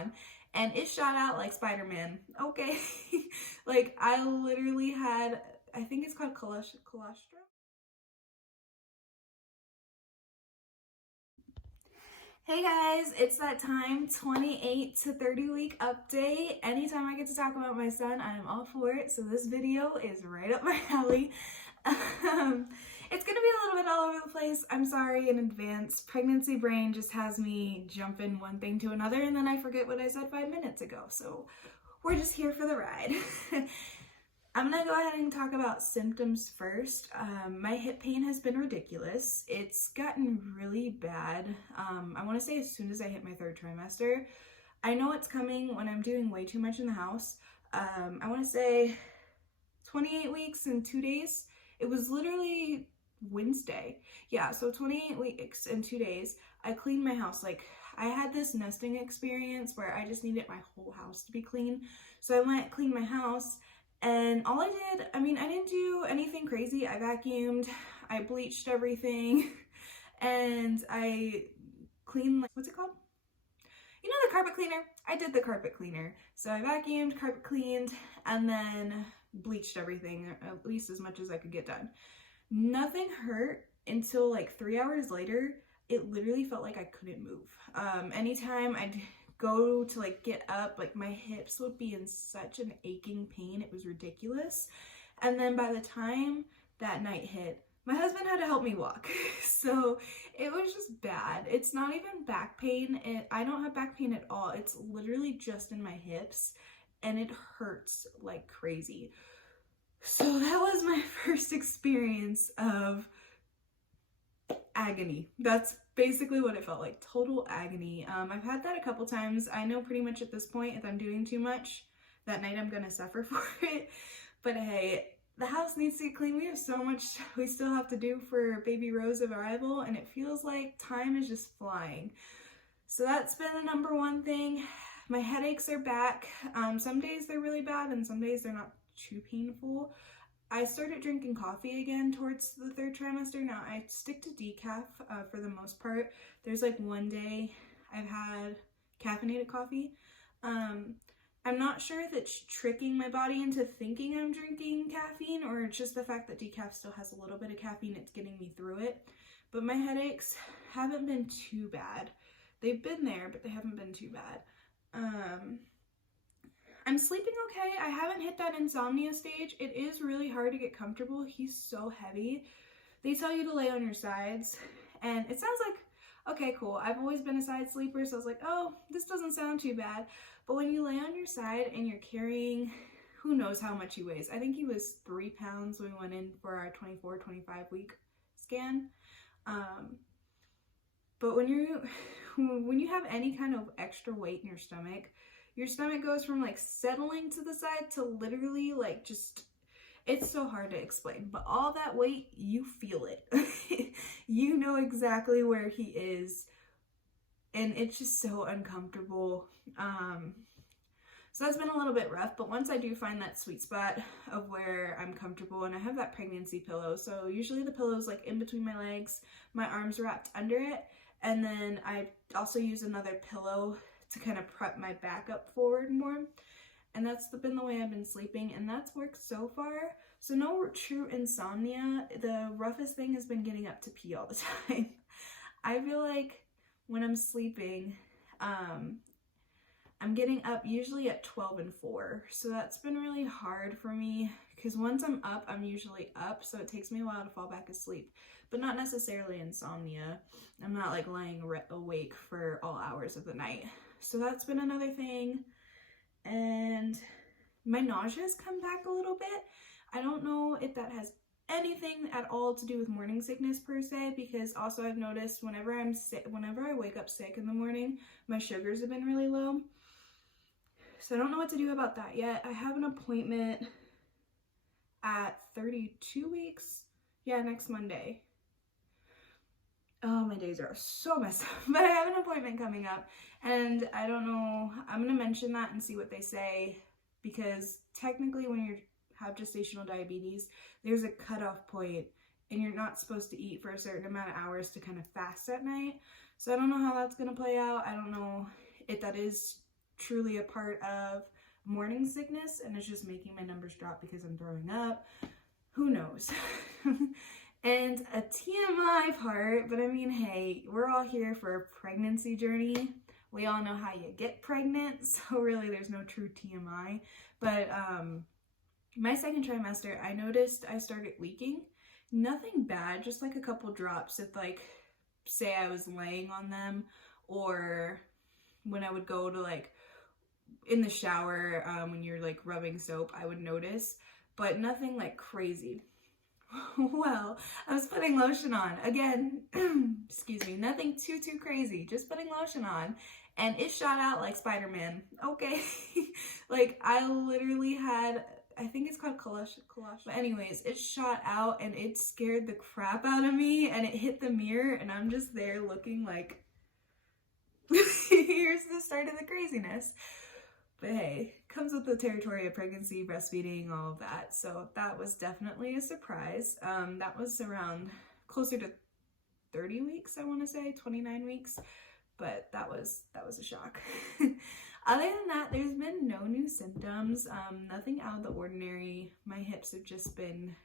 on, and it shot out like Spider-Man. Okay. Like I literally had, I think it's called colostrum. Hey guys, it's that time, 28 to 30 week update. Anytime I get to talk about my son, I am all for it. So this video is right up my alley. It's gonna be a little bit all over the place. I'm sorry in advance. Pregnancy brain just has me jumping one thing to another, and then I forget what I said 5 minutes ago. So we're just here for the ride. I'm gonna go ahead and talk about symptoms first. My hip pain has been ridiculous. It's gotten really bad. I wanna say as soon as I hit my 3rd trimester. I know it's coming when I'm doing way too much in the house. I wanna say 28 weeks and 2 days. It was literally Wednesday. Yeah, so 28 weeks and 2 days. I cleaned my house. Like, I had this nesting experience where I just needed my whole house to be clean. So I went clean my house. And all I did, I didn't do anything crazy. I vacuumed, I bleached everything, and I cleaned, what's it called? You know, the carpet cleaner? I did the carpet cleaner. So I vacuumed, carpet cleaned, and then bleached everything, at least as much as I could get done. Nothing hurt until like 3 hours later. It literally felt like I couldn't move. Anytime I'd go to like get up, like my hips would be in such an aching pain. It was ridiculous. And then by the time that night hit, my husband had to help me walk. So it was just bad. It's not even back pain. I don't have back pain at all. It's literally just in my hips, and it hurts like crazy. So that was my first experience of agony. That's basically what it felt like, total agony. I've had that a couple times. I know pretty much at this point, if I'm doing too much that night, I'm gonna suffer for it. But hey, the house needs to get clean. We have so much we still have to do for baby Rose's arrival, and it feels like time is just flying. So that's been the number one thing. My headaches are back. Some days they're really bad, and some days they're not too painful. I started drinking coffee again towards the 3rd trimester. Now I stick to decaf for the most part. There's like one day I've had caffeinated coffee. I'm not sure if it's tricking my body into thinking I'm drinking caffeine, or it's just the fact that decaf still has a little bit of caffeine. It's getting me through it. But my headaches haven't been too bad. They've been there, but they haven't been too bad. I'm sleeping okay. I haven't hit that insomnia stage. It is really hard to get comfortable. He's so heavy. They tell you to lay on your sides, and it sounds like, okay, cool. I've always been a side sleeper, so I was like, oh, this doesn't sound too bad. But when you lay on your side and you're carrying, who knows how much he weighs. I think he was 3 pounds when we went in for our 24, 25 week scan. But when you have any kind of extra weight in your stomach goes from like settling to the side to literally like just, it's so hard to explain, but all that weight, you feel it. You know exactly where he is, and it's just so uncomfortable. So that's been a little bit rough, but once I do find that sweet spot of where I'm comfortable, and I have that pregnancy pillow, so usually the pillow's like in between my legs, my arms wrapped under it, and then I also use another pillow to kind of prep my back up forward more. And that's been the way I've been sleeping, and that's worked so far. So no true insomnia. The roughest thing has been getting up to pee all the time. I feel like when I'm sleeping, I'm getting up usually at 12 and 4. So that's been really hard for me, because once I'm up, I'm usually up. So it takes me a while to fall back asleep, but not necessarily insomnia. I'm not like lying awake for all hours of the night. So that's been another thing. And my nausea has come back a little bit. I don't know if that has anything at all to do with morning sickness per se, because also I've noticed whenever I wake up sick in the morning, my sugars have been really low. So I don't know what to do about that yet. I have an appointment at 32 weeks. Yeah, next Monday. Oh, my days are so messed up. But I have an appointment coming up, and I don't know. I'm going to mention that and see what they say, because technically when you have gestational diabetes, there's a cutoff point, and you're not supposed to eat for a certain amount of hours to kind of fast at night. So I don't know how that's going to play out. I don't know if that is truly a part of morning sickness and it's just making my numbers drop because I'm throwing up. Who knows? And a TMI part, but I mean, hey, we're all here for a pregnancy journey. We all know how you get pregnant, so really there's no true TMI. But my second trimester, I noticed I started leaking. Nothing bad, just like a couple drops if, like, say I was laying on them, or when I would go to, like, in the shower, when you're like rubbing soap, I would notice, but nothing like crazy. Well, I was putting lotion on again. Excuse me, nothing too crazy, just putting lotion on, and it shot out like Spider-Man. Okay. Like, I literally had, I think it's called colostrum. But anyways, it shot out and it scared the crap out of me, and it hit the mirror, and I'm just there looking like, here's the start of the craziness. But hey, comes with the territory of pregnancy, breastfeeding, all of that. So that was definitely a surprise. That was around closer to 30 weeks, I want to say, 29 weeks. But that was a shock. Other than that, there's been no new symptoms, nothing out of the ordinary. My hips have just been,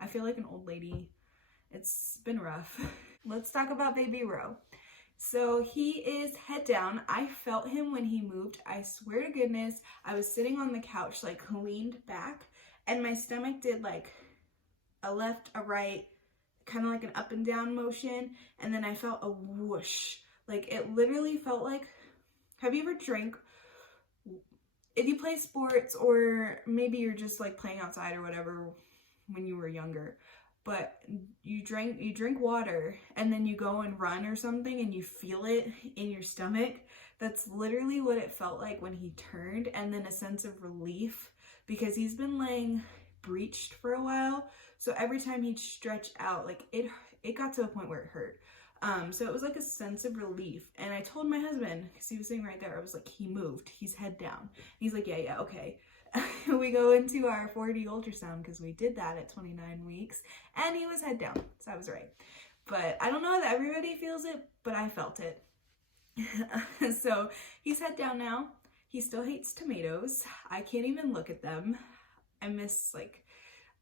I feel like an old lady. It's been rough. Let's talk about baby Ro. So he is head down. I felt him when he moved. I swear to goodness, I was sitting on the couch, like leaned back, and my stomach did like a left, a right, kind of like an up and down motion, and then I felt a whoosh. Like, it literally felt like, have you ever drank, if you play sports, or maybe you're just like playing outside or whatever when you were younger, but you drink water and then you go and run or something and you feel it in your stomach? That's literally what it felt like when he turned, and then a sense of relief because he's been laying breeched for a while. So every time he'd stretch out, like it got to a point where it hurt. So it was like a sense of relief. And I told my husband, because he was sitting right there, I was like, he moved, he's head down. He's like, yeah, okay. We go into our 4D ultrasound because we did that at 29 weeks, and he was head down, so I was right. But I don't know that everybody feels it, but I felt it. So he's head down now. He still hates tomatoes. I can't even look at them. I miss, like,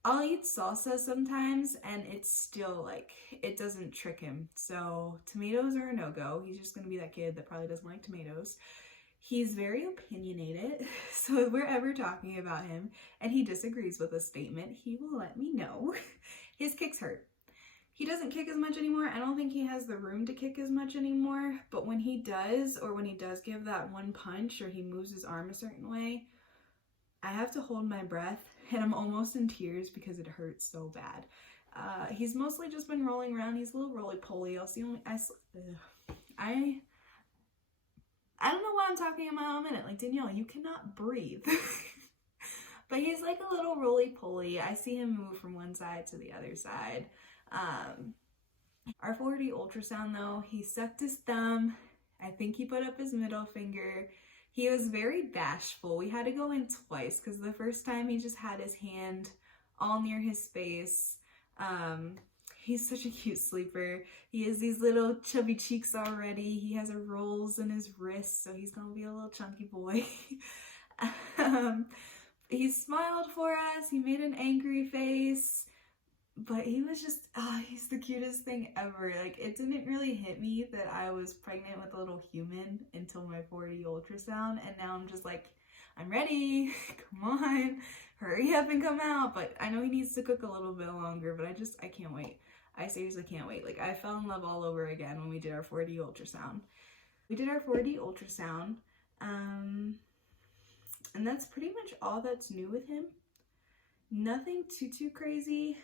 I'll eat salsa sometimes and it's still like, it doesn't trick him. So tomatoes are a no-go. He's just gonna be that kid that probably doesn't like tomatoes. He's very opinionated, so if we're ever talking about him and he disagrees with a statement, he will let me know. His kicks hurt. He doesn't kick as much anymore. I don't think he has the room to kick as much anymore, but when he does, or when he does give that one punch or he moves his arm a certain way, I have to hold my breath, and I'm almost in tears because it hurts so bad. He's mostly just been rolling around. He's a little roly-poly. I don't know why I'm talking in my own minute. Like, Danielle, you cannot breathe. But he's like a little roly-poly. I see him move from one side to the other side. Our 4D ultrasound though, he sucked his thumb. I think he put up his middle finger. He was very bashful. We had to go in twice because the first time he just had his hand all near his face. He's such a cute sleeper. He has these little chubby cheeks already. He has a rolls in his wrists, so he's gonna be a little chunky boy. He smiled for us. He made an angry face, but he was just, he's the cutest thing ever. Like, it didn't really hit me that I was pregnant with a little human until my 4D ultrasound, and now I'm just like, I'm ready. Come on, hurry up and come out. But I know he needs to cook a little bit longer, but I can't wait. I seriously can't wait. Like, I fell in love all over again when we did our 4D ultrasound. We did our 4D ultrasound, and that's pretty much all that's new with him. Nothing too crazy.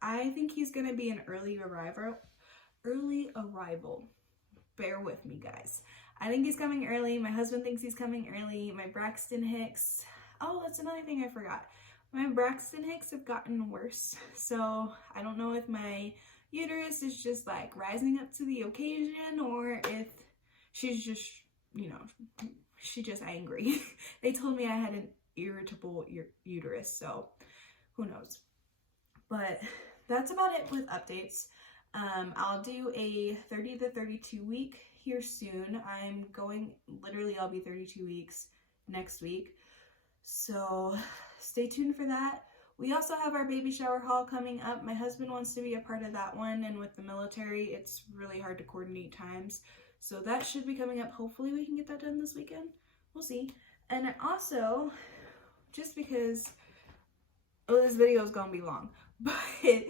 I think he's gonna be an early arrival. Bear with me, guys. I think he's coming early. My husband thinks he's coming early. My Braxton Hicks. Oh, that's another thing I forgot. My Braxton Hicks have gotten worse. So I don't know if my uterus is just like rising up to the occasion, or if she's just, she's just angry. They told me I had an irritable uterus, so who knows. But that's about it with updates. I'll do a 30 to 32 week here soon. I'm going, literally I'll be 32 weeks next week. So stay tuned for that. We also have our baby shower haul coming up. My husband wants to be a part of that one, and with the military, it's really hard to coordinate times. So that should be coming up. Hopefully we can get that done this weekend. We'll see. And also, just because, oh, this video is gonna be long, but I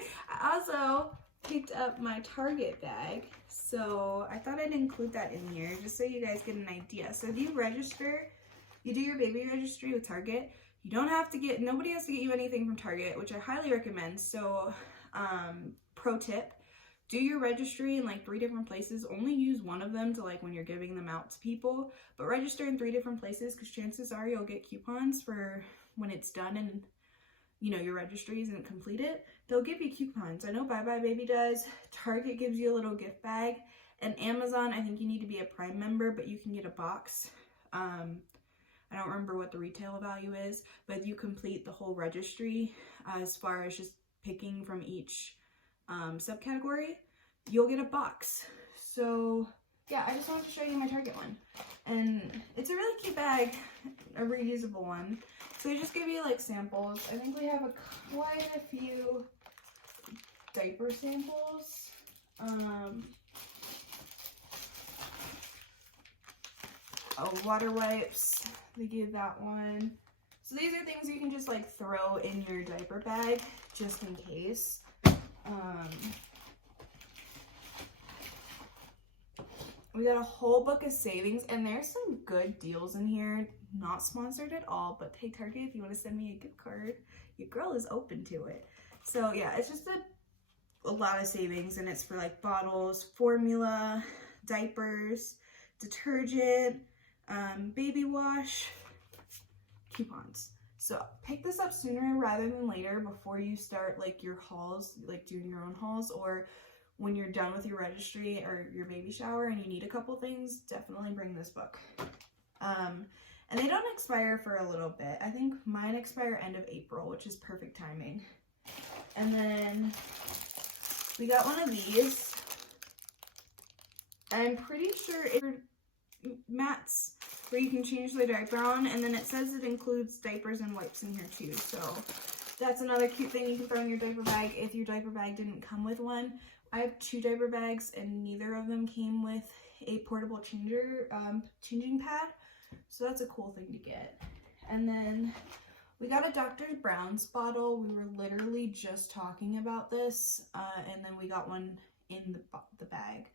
also picked up my Target bag. So I thought I'd include that in here just so you guys get an idea. So if you register, you do your baby registry with Target, you don't have to get, nobody has to get you anything from Target, which I highly recommend. So pro tip, do your registry in like 3 different places. Only use one of them to like when you're giving them out to people, but register in 3 different places because chances are you'll get coupons for when it's done and you know your registry isn't completed. They'll give you coupons. I know Bye Bye Baby does. Target gives you a little gift bag, and Amazon, I think you need to be a Prime member, but you can get a box. I don't remember what the retail value is, but if you complete the whole registry, as far as just picking from each subcategory, you'll get a box. So yeah, I just wanted to show you my Target one. And it's a really cute bag, a reusable one. So they just give you like samples. I think we have quite a few diaper samples. Water wipes, they give that one. So these are things you can just like throw in your diaper bag just in case. We got a whole book of savings, and there's some good deals in here. Not sponsored at all, but hey Target, if you want to send me a gift card, your girl is open to it. So yeah, it's just a lot of savings, and it's for like bottles, formula, diapers, detergent, baby wash, coupons. So pick this up sooner rather than later before you start like your hauls, like doing your own hauls, or when you're done with your registry or your baby shower and you need a couple things, definitely bring this book. And they don't expire for a little bit. I think mine expire end of April, which is perfect timing. And then we got one of these. I'm pretty sure it's mats where you can change the diaper on, and then it says it includes diapers and wipes in here too. So that's another cute thing you can throw in your diaper bag if your diaper bag didn't come with one. I have 2 diaper bags and neither of them came with a portable changing pad. So that's a cool thing to get. And then we got a Dr. Brown's bottle. We were literally just talking about this, and then we got one in the bag.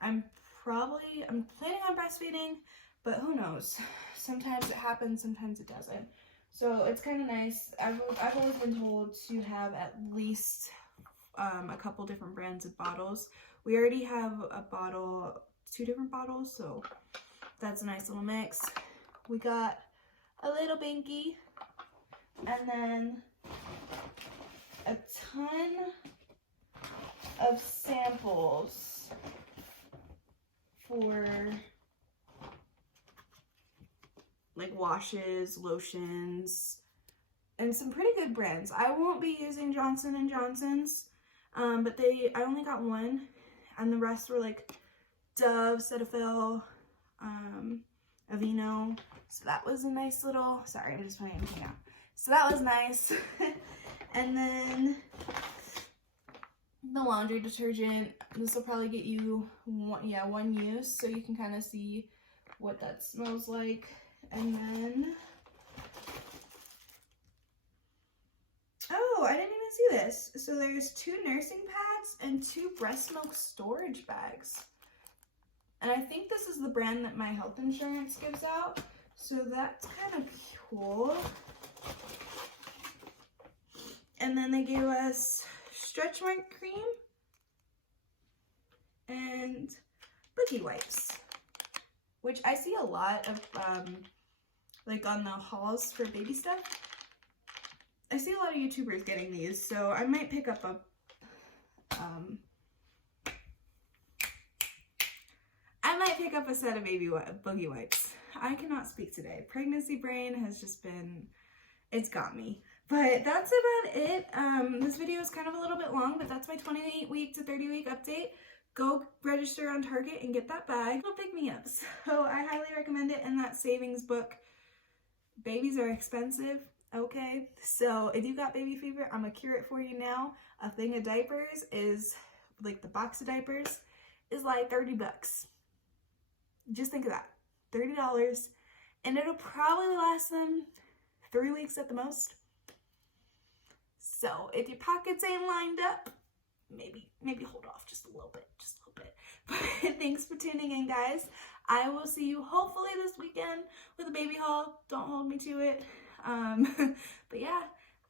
I'm planning on breastfeeding, but who knows? Sometimes it happens, sometimes it doesn't. So it's kind of nice. I've always been told to have at least a couple different brands of bottles. We already have a bottle, 2 different bottles, so that's a nice little mix. We got a little binky, and then a ton of samples for like washes, lotions, and some pretty good brands. I won't be using Johnson & Johnson's, but I only got one, and the rest were like Dove, Cetaphil, Aveeno. So that was a nice little, sorry, I'm just putting everything out. So that was nice. And then the laundry detergent. This will probably get you one use, so you can kind of see what that smells like. And then, oh, I didn't even see this. So there's 2 nursing pads and 2 breast milk storage bags. And I think this is the brand that my health insurance gives out. So that's kind of cool. And then they gave us stretch mark cream and boogie wipes, which I see a lot of like on the hauls for baby stuff. I see a lot of YouTubers getting these, so I might pick up a set of boogie wipes. I cannot speak today. Pregnancy brain has just been, it's got me. But that's about it. This video is kind of a little bit long, but that's my 28 week to 30 week update. go register on Target and get that bag. It'll pick me up. So I highly recommend it. In that savings book, babies are expensive, okay? So if you got baby fever, I'm gonna cure it for you now. A thing of diapers is, like the box of diapers, is like 30 bucks. Just think of that, $30. And it'll probably last them 3 weeks at the most. So if your pockets ain't lined up, maybe hold off just a little bit. But thanks for tuning in, guys. I will see you hopefully this weekend with a baby haul. Don't hold me to it. But yeah,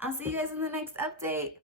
I'll see you guys in the next update.